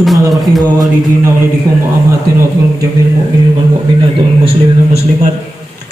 Subhanallah wa walidina walidikum wa amatina wa kullu jamil mu'minin wal mu'minat wal muslimin wal muslimat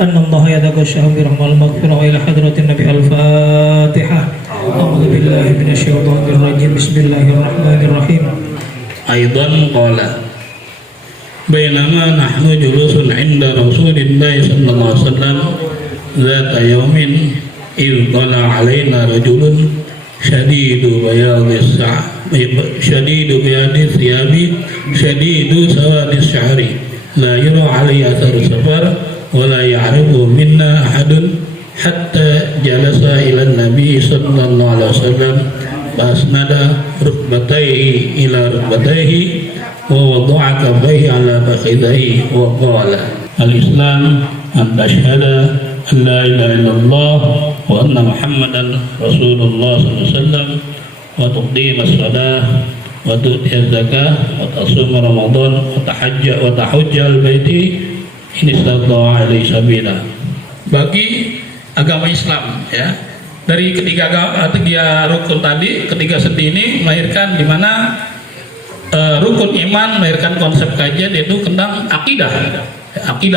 anna Allah yadaka syahmi rahmal maghfirah wa ila hadratin nabi al-fatihah. A'udzu billahi minasyaitonir rajim. Bismillahirrahmanirrahim. Aidan qala bainama nahnu julusun 'inda Rasulillah sallallahu alaihi wasallam zata yawmin idh tala 'alaina rajulun syadidu bayadis syadidu bayadis thiyabi syadidu sawadis sya'ri la yura 'alaihi athar safar wa la ya'rifu minna ahadun hatta jalasa ila nabi sallallahu alaihi wasallam fasnada rukbatayhi ila rukbatayhi wa wada'a kaffayhi ala fakhidayhi wa qala al-islam an tashhada an la ilaha illallah wa anna muhammadan rasulullah sallallahu alaihi wasallam wa tuqima as-salah wa tu'ti az-zakah wa tasum ramadan wa tahujja al-baiti in istata'a ilaihi sabila. Bagi agama Islam, ya, dari ketiga rukun tadi, ketiga senti ini melahirkan di mana rukun iman melahirkan konsep kajian yaitu tentang akidah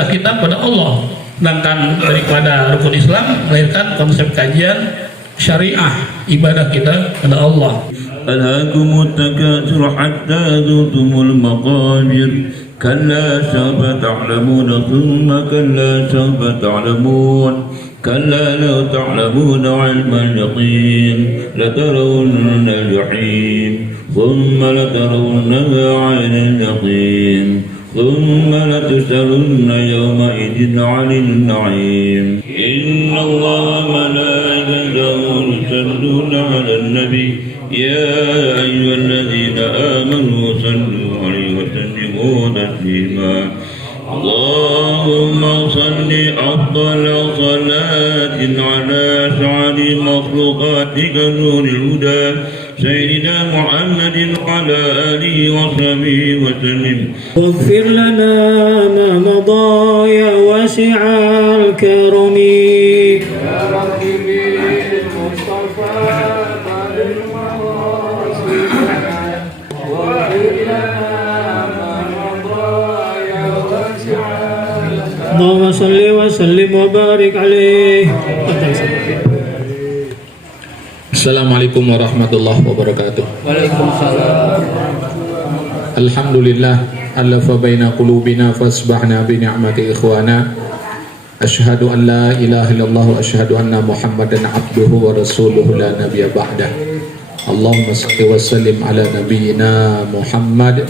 kita pada Allah. Sedangkan daripada rukun Islam melahirkan konsep kajian syariah ibadah kita pada Allah. ألهاكم التكاثر حتى زرتم المقابر كلا سوف تعلمون ثم كلا سوف تعلمون كلا لو تعلمون علم اليقين لترون الجحيم ثم لترونها عين اليقين ثم لتسألن يومئذ عن النعيم إن الله ملائكته يصلون على النبي يا أيها الذين آمنوا صلوا عليه وسلموا تسليما اللهم صل أفضل صلاة على أسعد مخلوقاتك نور الهدى سيدنا محمد وعلى آله وصحبه وسلم. واغفر لنا ما مضى يا واسع الكرم يا ربي بالمصطفى اللهم صل وسلم وبارك عليه. Assalamualaikum warahmatullahi wabarakatuh. Waalaikumsalam. Alhamdulillah alafa baina qulubina fasbahna bi ni'mati ikhwana. Asyhadu an la ilaha illallah wa asyhadu anna Muhammadan abduhu wa rasuluhu la nabiyya ba'dah. Allahumma salli wa sallim ala nabiyyina Muhammad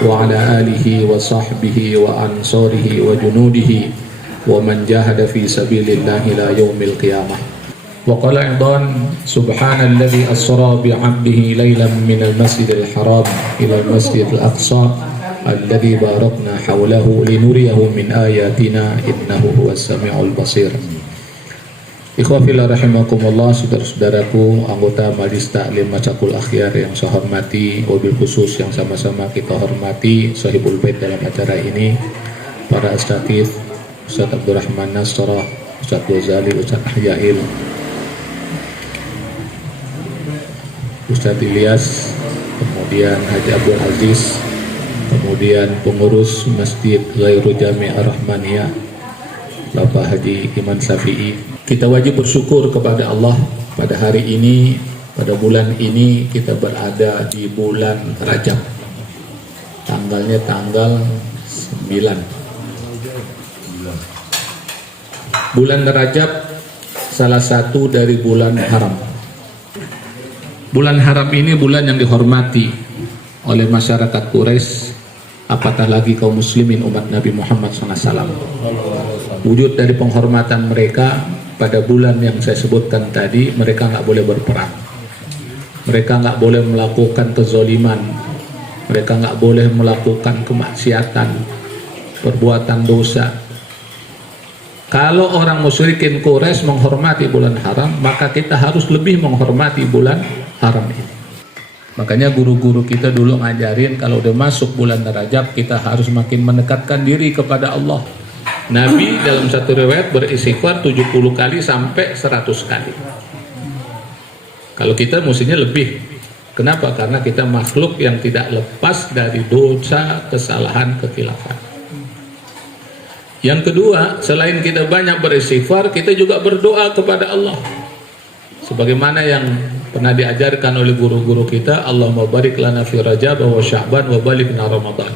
wa ala alihi wa sahbihi wa ansarihi wa junudihi wa man jahada fi sabilillahi ila yaumil qiyamah. Wa qala aidan subhanalladzi asra bi 'abdihi lailan minal masjidil haram ila al-masjidil aqsa alladzi barakna hawlahu linuriyahu min ayatina innahu huwas samiul basir. Ikhwafillah rahimakumullah, saudara-saudaraku anggota Majelis Taklim Masjidul Akhyar yang saya hormati, wabil khusus yang sama-sama kita hormati sahibul bait dalam acara ini, para asatidz, Ustaz Abdurrahman Nasrah, Ustaz Ghazali, Ustaz Ahyail, Ustaz Ilyas, kemudian Haji Abdul Aziz, kemudian pengurus Masjid Ghairu Jami' Ar-Rahmaniyah Bapak Haji Iman Syafi'i. Kita wajib bersyukur kepada Allah pada hari ini, pada bulan ini kita berada di bulan Rajab. Tanggalnya tanggal 9. Bulan Rajab salah satu dari bulan haram. Bulan haram ini bulan yang dihormati oleh masyarakat Quraisy, apatah lagi kaum muslimin umat Nabi Muhammad SAW. Wujud dari penghormatan mereka pada bulan yang saya sebutkan tadi, mereka nggak boleh berperang, mereka nggak boleh melakukan kezoliman, mereka nggak boleh melakukan kemaksiatan, perbuatan dosa. Kalau orang musyrikin Quraisy menghormati bulan haram, maka kita harus lebih menghormati bulan haram ini. Makanya guru-guru kita dulu ngajarin kalau udah masuk bulan Rajab kita harus makin mendekatkan diri kepada Allah. Nabi dalam satu riwayat beristighfar 70 kali sampai 100 kali. Kalau kita mestinya lebih. Kenapa? Karena kita makhluk yang tidak lepas dari dosa, kesalahan, kekhilafan. Yang kedua, selain kita banyak beristighfar, kita juga berdoa kepada Allah. Sebagaimana yang pernah diajarkan oleh guru-guru kita, Allahumma barik lana fi Rajab wa Sya'ban wa balighna Ramadan.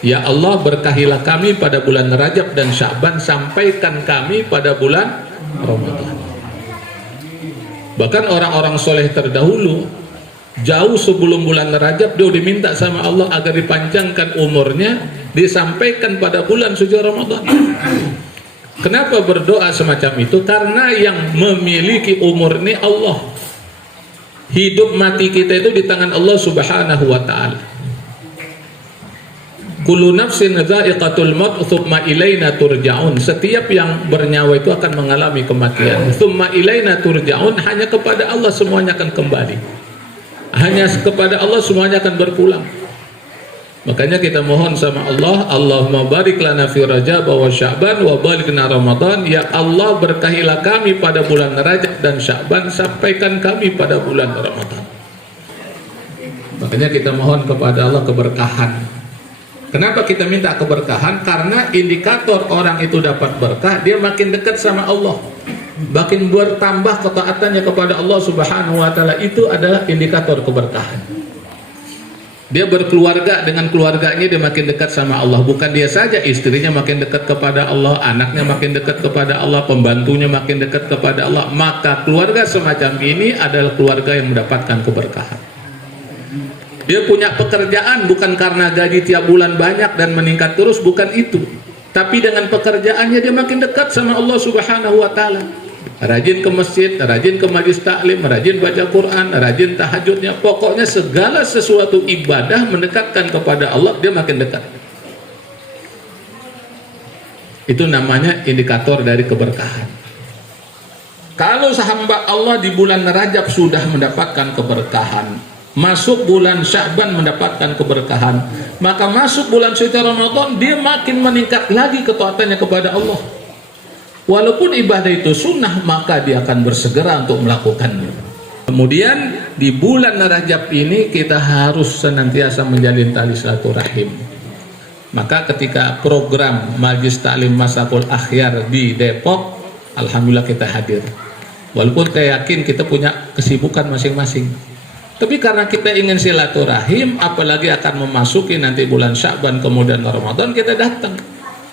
Ya Allah, berkahilah kami pada bulan Rajab dan Sya'ban, sampaikan kami pada bulan Ramadan. Bahkan orang-orang soleh terdahulu, jauh sebelum bulan Rajab dia diminta sama Allah agar dipanjangkan umurnya, disampaikan pada bulan suci Ramadan. Kenapa berdoa semacam itu? Karena yang memiliki umur ini Allah. Hidup mati kita itu di tangan Allah Subhanahu wa ta'ala. Kullu nafsin dha'iqatul maut tsumma ilaina turja'un. Setiap yang bernyawa itu akan mengalami kematian. Tsumma ilaina turja'un, hanya kepada Allah semuanya akan kembali. Hanya kepada Allah semuanya akan berpulang. Makanya kita mohon sama Allah, Allahumma barik lana fi Rajab wa Sya'ban wa balighna Ramadan. Ya Allah, berkahilah kami pada bulan Rajab dan Sya'ban, sampaikan kami pada bulan Ramadan. Makanya kita mohon kepada Allah keberkahan. Kenapa kita minta keberkahan? Karena indikator orang itu dapat berkah, dia makin dekat sama Allah, makin bertambah ketaatannya kepada Allah Subhanahu wa ta'ala. Itu adalah indikator keberkahan. Dia berkeluarga, dengan keluarganya dia makin dekat sama Allah. Bukan dia saja, istrinya makin dekat kepada Allah, anaknya makin dekat kepada Allah, pembantunya makin dekat kepada Allah. Maka keluarga semacam ini adalah keluarga yang mendapatkan keberkahan. Dia punya pekerjaan bukan karena gaji tiap bulan banyak dan meningkat terus, bukan itu. Tapi dengan pekerjaannya dia makin dekat sama Allah Subhanahu wa ta'ala. Rajin ke masjid, rajin ke majlis taklim, rajin baca Quran, rajin tahajudnya. Pokoknya segala sesuatu ibadah mendekatkan kepada Allah, dia makin dekat. Itu namanya indikator dari keberkahan. Kalau hamba Allah di bulan Rajab sudah mendapatkan keberkahan, masuk bulan Sya'ban mendapatkan keberkahan, maka masuk bulan suci Ramadan dia makin meningkat lagi ketaatannya kepada Allah. Walaupun ibadah itu sunnah, maka dia akan bersegera untuk melakukannya. Kemudian di bulan Rajab ini kita harus senantiasa menjalin tali silaturahim. Maka ketika program Majlis Taklim Masakul Akhyar di Depok, alhamdulillah kita hadir. Walaupun saya yakin kita punya kesibukan masing-masing, tapi karena kita ingin silaturahim, apalagi akan memasuki nanti bulan Sya'ban kemudian Ramadan, kita datang.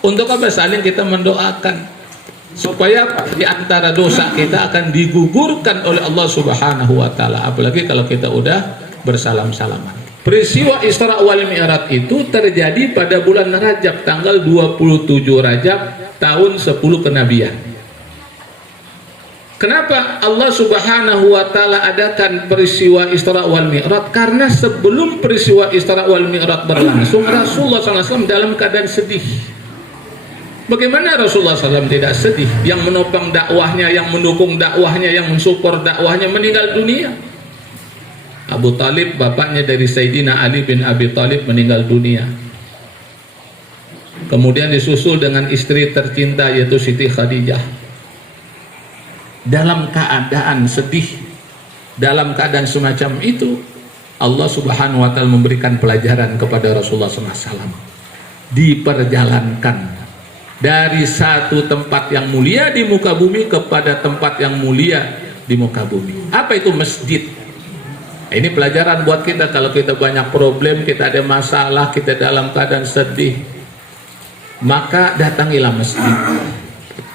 Untuk apa? Saling kita mendoakan supaya di antara dosa kita akan digugurkan oleh Allah Subhanahu wa ta'ala. Apalagi kalau kita udah bersalam-salaman. Peristiwa Isra wal Mi'raj itu terjadi pada bulan Rajab, tanggal 27 Rajab tahun 10 kenabian. Kenapa Allah Subhanahu wa ta'ala adakan peristiwa Isra wal Mi'raj? Karena sebelum peristiwa Isra wal Mi'raj berlangsung, Rasulullah SAW dalam keadaan sedih. Bagaimana Rasulullah SAW tidak sedih? Yang menopang dakwahnya, yang mendukung dakwahnya, yang mensupport dakwahnya meninggal dunia. Abu Talib, bapaknya dari Sayyidina Ali bin Abi Talib, meninggal dunia. Kemudian disusul dengan istri tercinta yaitu Siti Khadijah. Dalam keadaan sedih, dalam keadaan semacam itu, Allah Subhanahu wa ta'ala memberikan pelajaran kepada Rasulullah SAW. Diperjalankan dari satu tempat yang mulia di muka bumi kepada tempat yang mulia di muka bumi. Apa itu masjid? Ini pelajaran buat kita. Kalau kita banyak problem, kita ada masalah, kita dalam keadaan sedih, maka datangilah masjid.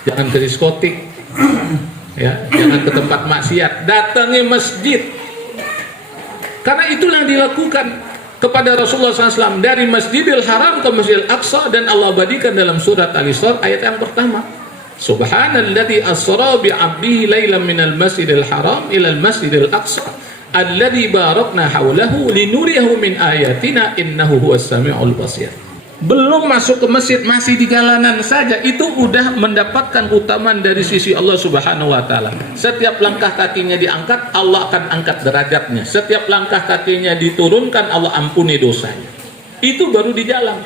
Jangan ke diskotik, ya, jangan ke tempat maksiat, datangi masjid. Karena itulah yang dilakukan kepada Rasulullah SAW dari Masjidil Haram ke Masjidil Aqsa, dan Allah abadikan dalam surat Al-Isra ayat yang pertama. Subhanalladzi asra bi 'abdihi lailan minal masjidil haram ilal masjidil aqsa alladzi barakna haulahu linuriyahu min ayatina innahu huwas samiul basir. Belum masuk ke masjid, masih di jalanan saja, itu udah mendapatkan utamaan dari sisi Allah Subhanahu wa ta'ala. Setiap langkah kakinya diangkat, Allah akan angkat derajatnya. Setiap langkah kakinya diturunkan, Allah ampuni dosanya. Itu baru di jalan.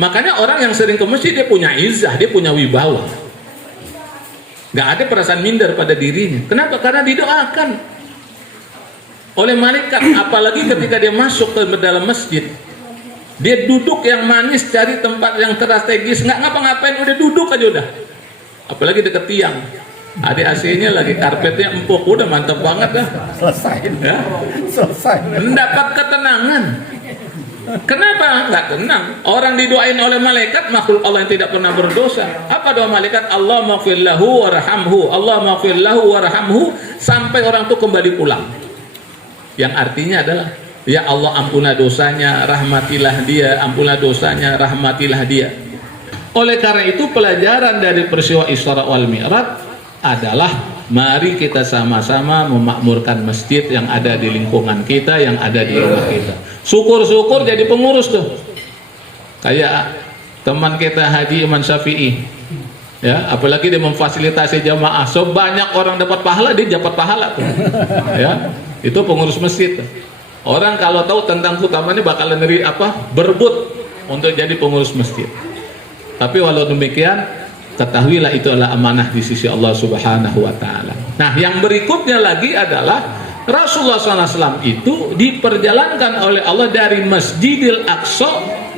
Makanya orang yang sering ke masjid, dia punya izzah, dia punya wibawa, gak ada perasaan minder pada dirinya. Kenapa? Karena didoakan. oleh malaikat, apalagi ketika dia masuk ke dalam masjid. Dia duduk yang manis, cari tempat yang strategis, nggak ngapa-ngapain, udah duduk aja udah. Apalagi deket tiang, ada AC-nya lagi, karpetnya empuk, udah mantap banget dah. Selesai. Ya? Selesai. Mendapat ketenangan. Kenapa? Nggak tenang. Orang didoain oleh malaikat, makhluk Allah yang tidak pernah berdosa. Apa doa malaikat? Allah maghfir lahu warhamhu, Allah maghfir lahu warhamhu, sampai orang itu kembali pulang. Yang artinya adalah, ya Allah ampunilah dosanya, rahmatilah dia, ampunilah dosanya, rahmatilah dia. Oleh karena itu pelajaran dari peristiwa Isra wal Mi'raj adalah mari kita sama-sama memakmurkan masjid yang ada di lingkungan kita, yang ada di rumah kita. Syukur-syukur jadi pengurus tuh. Kayak teman kita Haji Iman Syafi'i. Ya, apalagi dia memfasilitasi jamaah. Sebanyak orang dapat pahala, dia dapat pahala tuh. Ya, itu pengurus masjid. Orang kalau tahu tentang utamanya bakalan berebut untuk jadi pengurus masjid. Tapi walau demikian, ketahuilah itu adalah amanah di sisi Allah Subhanahu wa Ta'ala. Nah, yang berikutnya lagi adalah Rasulullah SAW itu diperjalankan oleh Allah dari Masjidil Aqsa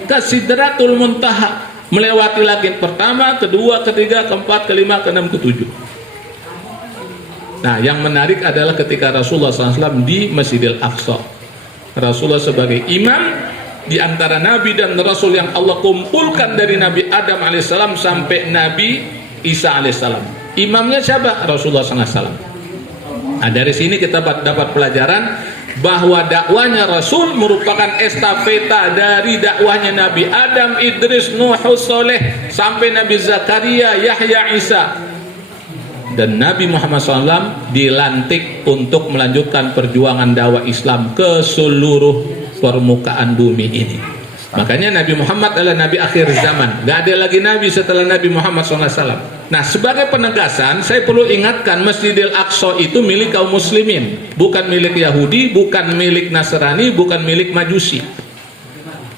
ke Sidratul Muntaha, melewati langit pertama, kedua, ketiga, keempat, kelima, keenam, ketujuh. Nah, yang menarik adalah ketika Rasulullah SAW di Masjidil Aqsa, Rasulullah sebagai imam di antara Nabi dan Rasul yang Allah kumpulkan dari Nabi Adam alaihissalam sampai Nabi Isa alaihissalam. Imamnya siapa? Rasulullah SAW. Nah, dari sini kita dapat pelajaran bahwa dakwanya Rasul merupakan estafeta dari dakwahnya Nabi Adam, Idris, Nuh, Soleh sampai Nabi Zakaria, Yahya, Isa. Dan Nabi Muhammad SAW dilantik untuk melanjutkan perjuangan dakwah Islam ke seluruh permukaan bumi ini. Makanya Nabi Muhammad adalah Nabi akhir zaman. Gak ada lagi Nabi setelah Nabi Muhammad SAW. Nah, sebagai penegasan, saya perlu ingatkan Masjidil Aqsa itu milik kaum muslimin, bukan milik Yahudi, bukan milik Nasrani, bukan milik Majusi.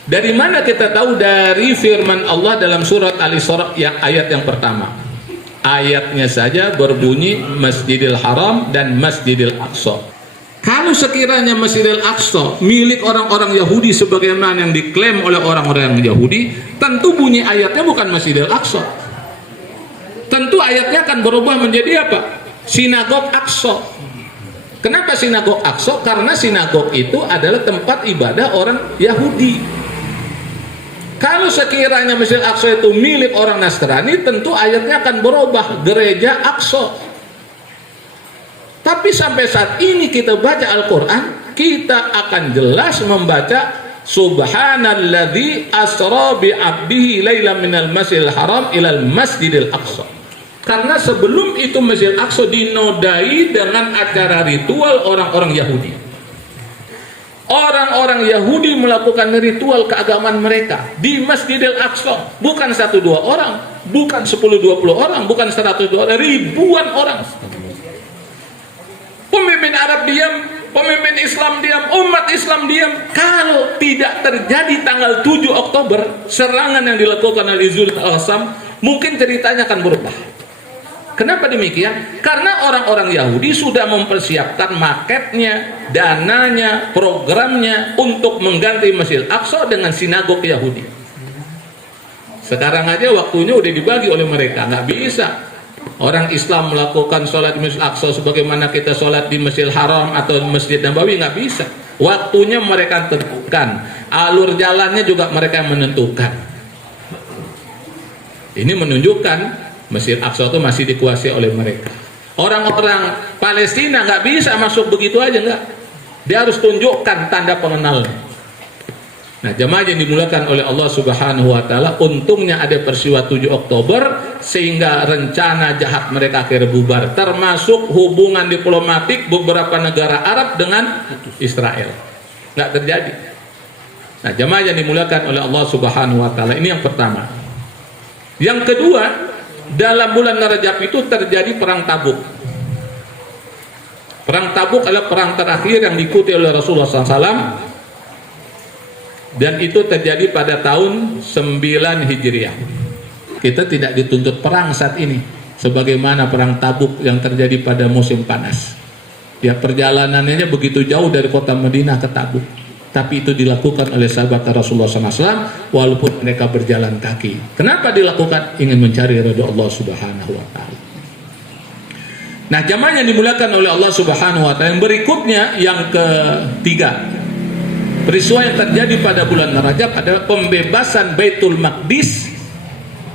Dari mana kita tahu? Dari firman Allah dalam surat Al-Isra ayat yang pertama. Ayatnya saja berbunyi Masjidil Haram dan Masjidil Aqsa. Kalau sekiranya Masjidil Aqsa milik orang-orang Yahudi sebagaimana yang diklaim oleh orang-orang Yahudi, tentu bunyi ayatnya bukan Masjidil Aqsa. Tentu ayatnya akan berubah menjadi apa? Sinagog Aqsa. Kenapa Sinagog Aqsa? Karena sinagog itu adalah tempat ibadah orang Yahudi. Kalau sekiranya Masjid Aqsa itu milik orang Nasrani, tentu ayatnya akan berubah, gereja Aqsa. Tapi sampai saat ini kita baca Al-Quran, kita akan jelas membaca Subhanalladzi asra bi'abdihi lailan minal masjidil haram ilal masjidil aqsa. Karena sebelum itu Masjid Aqsa dinodai dengan acara ritual orang-orang Yahudi. Orang-orang Yahudi melakukan ritual keagamaan mereka di Masjidil Aqsa. Bukan 1-2 orang, bukan 10-20 orang, bukan 100 orang, ribuan orang. Pemimpin Arab diam, pemimpin Islam diam, umat Islam diam. Kalau tidak terjadi tanggal 7 Oktober, serangan yang dilakukan oleh Zulul Al-Qassam, mungkin ceritanya akan berubah. Kenapa demikian? Karena orang-orang Yahudi sudah mempersiapkan marketnya, dananya, programnya untuk mengganti Masjid Aqsa dengan sinagog Yahudi. Sekarang aja waktunya udah dibagi oleh mereka. Nggak bisa orang Islam melakukan sholat di Masjid Aqsa sebagaimana kita sholat di Masjid Haram atau Masjid Nabawi, nggak bisa. Waktunya mereka tentukan, alur jalannya juga mereka yang menentukan. Ini menunjukkan Masjid Aqsa itu masih dikuasai oleh mereka. Orang-orang Palestina nggak bisa masuk begitu aja, nggak. Dia harus tunjukkan tanda pengenalnya. Nah, jemaah yang dimulakan oleh Allah Subhanahu wa Ta'ala, untungnya ada peristiwa 7 Oktober sehingga rencana jahat mereka akhirnya bubar, termasuk hubungan diplomatik beberapa negara Arab dengan Israel. Nggak terjadi. Nah, jemaah yang dimulakan oleh Allah Subhanahu wa Ta'ala, ini yang pertama. Yang kedua, dalam bulan Rajab itu terjadi perang Tabuk. Perang Tabuk adalah perang terakhir yang diikuti oleh Rasulullah SAW, dan itu terjadi pada tahun 9 Hijriah. Kita tidak dituntut perang saat ini sebagaimana perang Tabuk yang terjadi pada musim panas. Ya, perjalanannya begitu jauh dari kota Madinah ke Tabuk. Tapi itu dilakukan oleh sahabat Rasulullah SAW walaupun mereka berjalan kaki. Kenapa dilakukan? Ingin mencari ridha Allah Subhanahu wa taala. Nah, jamaah yang dimuliakan oleh Allah Subhanahu wa taala, yang berikutnya, yang ketiga, peristiwa yang terjadi pada bulan Rajab adalah pembebasan Baitul Maqdis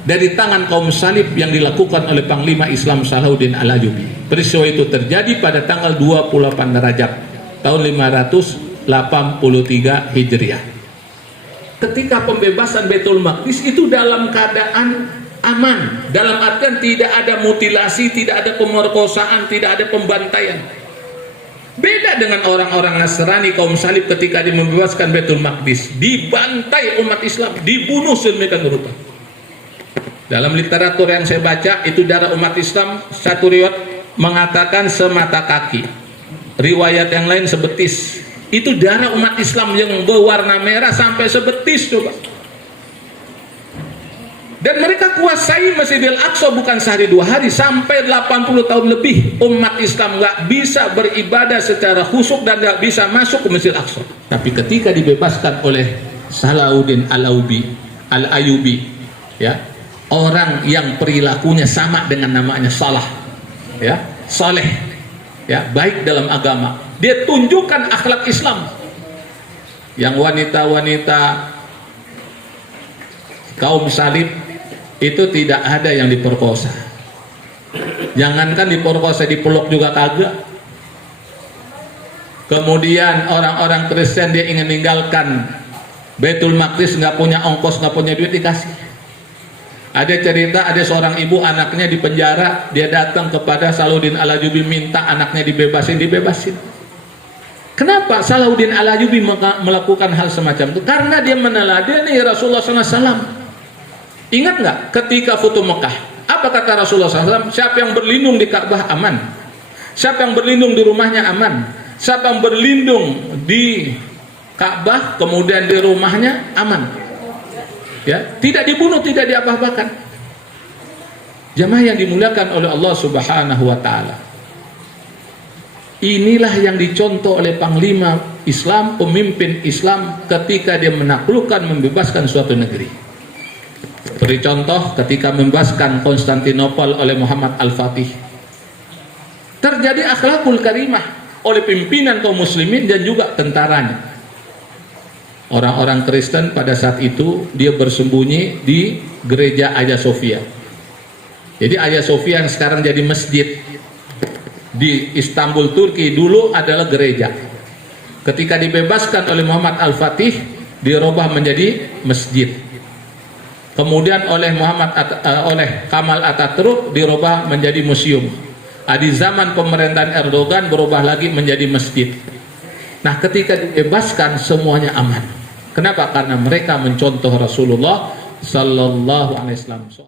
dari tangan kaum salib yang dilakukan oleh Panglima Islam Salahuddin Al-Ayyubi. Peristiwa itu terjadi pada tanggal 28 Rajab tahun 583 Hijriah. Ketika pembebasan Baitul Maqdis itu dalam keadaan aman, dalam artian tidak ada mutilasi, tidak ada pemerkosaan, tidak ada pembantaian. Beda dengan orang-orang Nasrani kaum salib ketika membebaskan Baitul Maqdis, dibantai umat Islam, dibunuh sedemikian rupa. Dalam literatur yang saya baca, itu darah umat Islam, satu riwayat mengatakan semata kaki, riwayat yang lain sebetis. Itu darah umat Islam yang berwarna merah sampai sebetis, coba. Dan mereka kuasai Masjidil Aqsa bukan sehari dua hari, sampai 80 tahun lebih umat Islam nggak bisa beribadah secara khusyuk dan nggak bisa masuk ke Masjidil Aqsa. Tapi ketika dibebaskan oleh Salahuddin Al-Ayyubi, ya, orang yang perilakunya sama dengan namanya Salah, ya, Saleh, ya, baik dalam agama, dia tunjukkan akhlak Islam. Yang wanita-wanita kaum salib itu tidak ada yang diperkosa. Jangankan diperkosa, dipeluk juga kagak. Kemudian orang-orang Kristen dia ingin meninggalkan Baitul Maqdis, nggak punya ongkos, nggak punya duit, dikasih. Ada cerita, ada seorang ibu anaknya di penjara, dia datang kepada Salahuddin Al-Ayyubi minta anaknya dibebasin. Kenapa Salahuddin Al-Ayyubi melakukan hal semacam itu? Karena dia meneladani Rasulullah SAW. Ingat nggak ketika Futuh Mekah, apa kata Rasulullah SAW? Siapa yang berlindung di Ka'bah aman, siapa yang berlindung di rumahnya aman, siapa yang berlindung di Ka'bah kemudian di rumahnya aman, ya, tidak dibunuh, tidak diapa-apakan. Jamaah yang dimuliakan oleh Allah Subhanahu wa taala, inilah yang dicontoh oleh Panglima Islam, pemimpin Islam ketika dia menaklukkan, membebaskan suatu negeri. Beri contoh ketika membebaskan Konstantinopel oleh Muhammad Al-Fatih, terjadi akhlakul karimah oleh pimpinan kaum muslimin dan juga tentaranya. Orang-orang Kristen pada saat itu dia bersembunyi di gereja Hagia Sophia. Jadi Hagia Sophia yang sekarang jadi masjid di Istanbul, Turki, dulu adalah gereja. Ketika dibebaskan oleh Muhammad Al-Fatih, dirubah menjadi masjid. Kemudian oleh Kamal Atatürk dirubah menjadi museum. Di zaman pemerintahan Erdogan berubah lagi menjadi masjid. Nah, ketika dibebaskan semuanya aman. Kenapa? Karena mereka mencontoh Rasulullah Sallallahu Alaihi Wasallam.